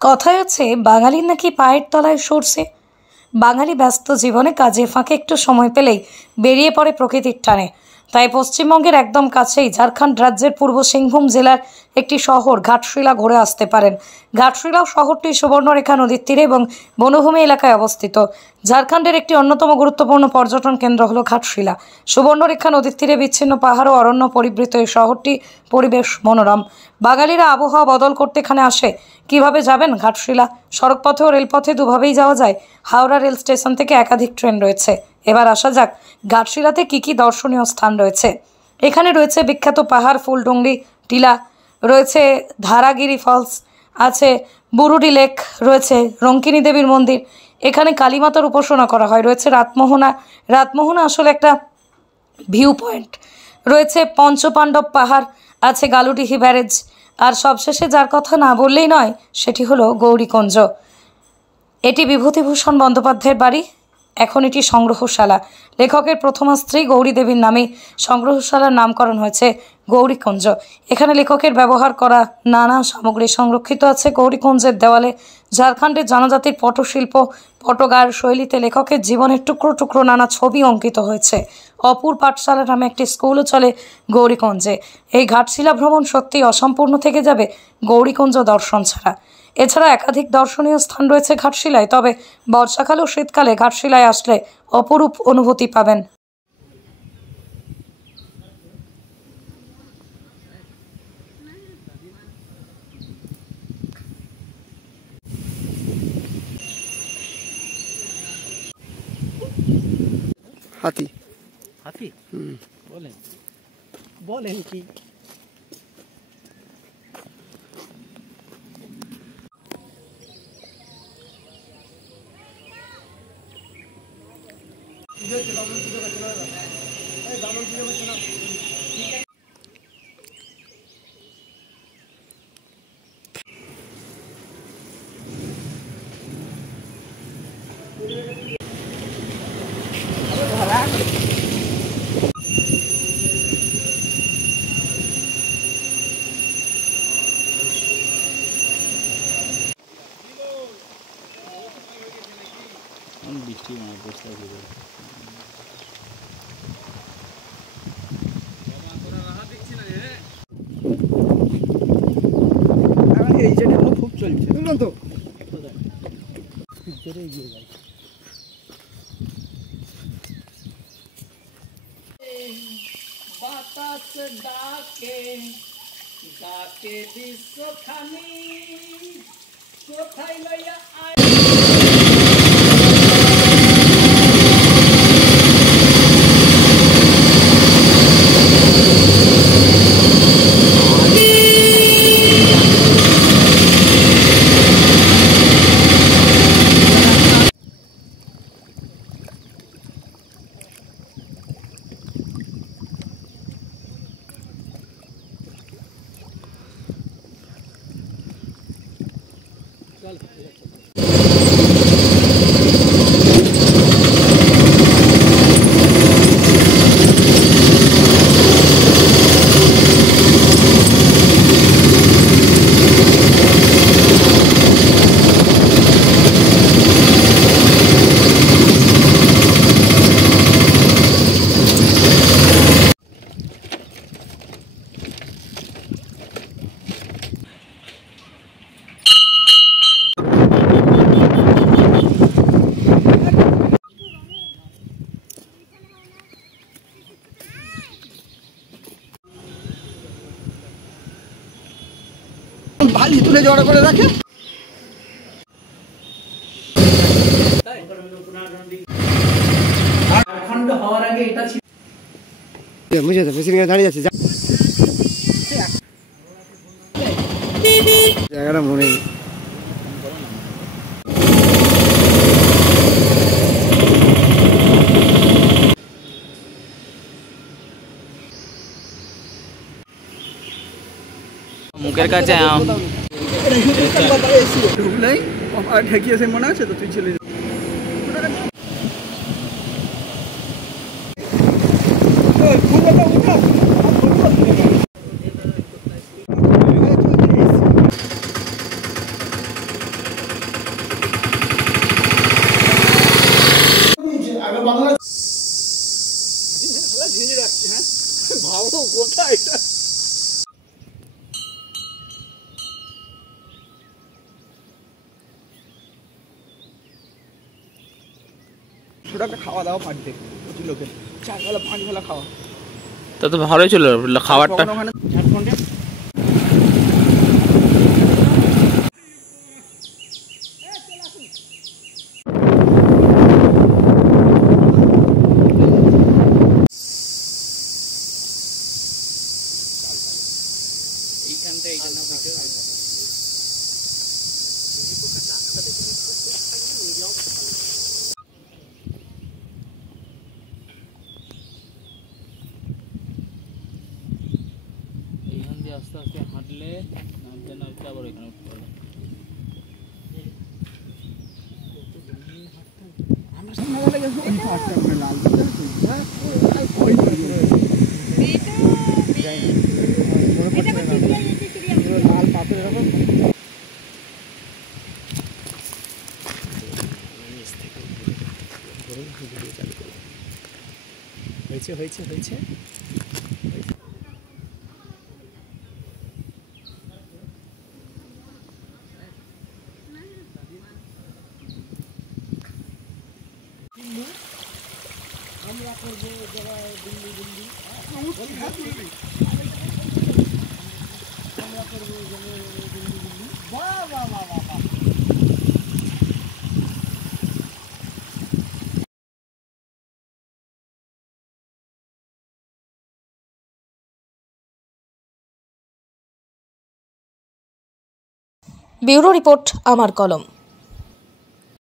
কথায় আছে বাঙালির নাকি পায়ের তলায় সরষে। বাঙালি ব্যস্ত জীবনে কাজে ফাঁকে একটু সময় পেলেই বেরিয়ে পড়ে প্রকৃতির টানে। তাই পশ্চিমবঙ্গের একদম কাছেই ঝাড়খণ্ড রাজ্যের পূর্ব সিংভূম জেলার একটি শহর ঘাটশিলা ঘুরে আসতে পারেন। ঘাটশিলা শহরটি সুবর্ণরেখা নদীর তীরে এবং বনভূমি এলাকায় অবস্থিত। ঝাড়খণ্ডের একটি অন্যতম গুরুত্বপূর্ণ পর্যটন কেন্দ্র হলো ঘাটশিলা। সুবর্ণরেখা নদীর তীরে বিচ্ছিন্ন পাহাড় ও অরণ্য পরিবৃত এই শহরটি পরিবেশ মনোরম। বাঙালিরা আবহাওয়া বদল করতে এখানে আসে। কিভাবে যাবেন ঘাটশিলা? সড়কপথে ও রেলপথে দুভাবেই যাওয়া যায়। হাওড়া রেল স্টেশন থেকে একাধিক ট্রেন রয়েছে। এবার আসা যাক ঘাটশিলাতে কী কী দর্শনীয় স্থান রয়েছে। এখানে রয়েছে বিখ্যাত পাহাড় ফুলডুংরি টিলা, রয়েছে ধারাগিরি ফলস, আছে বুরুডি লেক, রয়েছে রঙ্কিনী দেবীর মন্দির, এখানে কালীমাতার উপাসনা করা হয়, রয়েছে রাতমোহনা। রাতমোহনা আসলে একটা ভিউ পয়েন্ট, রয়েছে পঞ্চপাণ্ডব পাহাড়, আছে গালুডিহি ব্যারেজ, আর সবশেষে যার কথা না বললেই নয় সেটি হলো গৌরীকুঞ্জ। এটি বিভূতিভূষণ বন্দ্যোপাধ্যায়ের বাড়ি, এখন এটি সংগ্রহশালা। লেখকের প্রথমা স্ত্রী গৌরী দেবীর নামে সংগ্রহশালার নামকরণ হয়েছে গৌরীকুঞ্জ। এখানে লেখকের ব্যবহার করা নানা সামগ্রী সংরক্ষিত আছে। গৌরীকুঞ্জের দেওয়ালে ঝাড়খণ্ডের জনজাতির পটশিল্প, পটগার শৈলীতে লেখকের জীবনের টুকরো টুকরো নানা ছবি অঙ্কিত হয়েছে। অপুর পাঠশালা নামে একটি স্কুলও চলে গৌরীকুঞ্জে। এই ঘাটশিলা ভ্রমণ সত্যিই অসম্পূর্ণ থেকে যাবে গৌরীকুঞ্জ দর্শন ছাড়া। এছাড়া একাধিক দর্শনীয় স্থান রয়েছে ঘাটশিলায়, তবে বর্ষাকাল ও শীতকালে ঘাটশিলায় আসলে অপরূপ অনুভূতি পাবেন। হাতি হাতি বলেন বলেন কি বৃষ্টি বসতে এই জায়গাগুলো খুব চলছে বুঝলেন তো, ভিতরে এগিয়ে যায়। বাতাস ডাকে ডাকে বিশ্বখানি কোথায় লইয়া আয়। বালি তুলে জড়ো করে রাখে। ঝাড়খণ্ড হওয়ার আগে এটা ছিল বুঝে তো মেশিন দাঁড়িয়ে যাচ্ছে জায়গাটা মনে নেই। মুখের কাছে ঢুকলেই ঠেকিয়েছে মনে আছে তো, তুই চলে ভাবো কোথায় এটা ছোট একটা খাওয়া দাওয়া পার্টি প্রচুর লোকের 4 বেলা 5 বেলা খাওয়া তা তো ভালোই ছিল খাবারটা। ওখানে ঝাড়খণ্ডে এখান দিয়ে আস্তে আস্তে হাঁটলে নামতে নামতে আবার এখানে উঠতে পারবে। আমরা সন্ধ্যাবেলা গেছি পাঁচটা করে লাল লাল পাথর এরকম হয়েছে হয়েছে হয়েছে আমরা করবো জায়গায় দিল্লি দিল্লি আমরা করবো জায়গায় দিল্লি দিল্লি বাহ বাহ বাহ বাহ। ব্যুরো রিপোর্ট আমার কলম।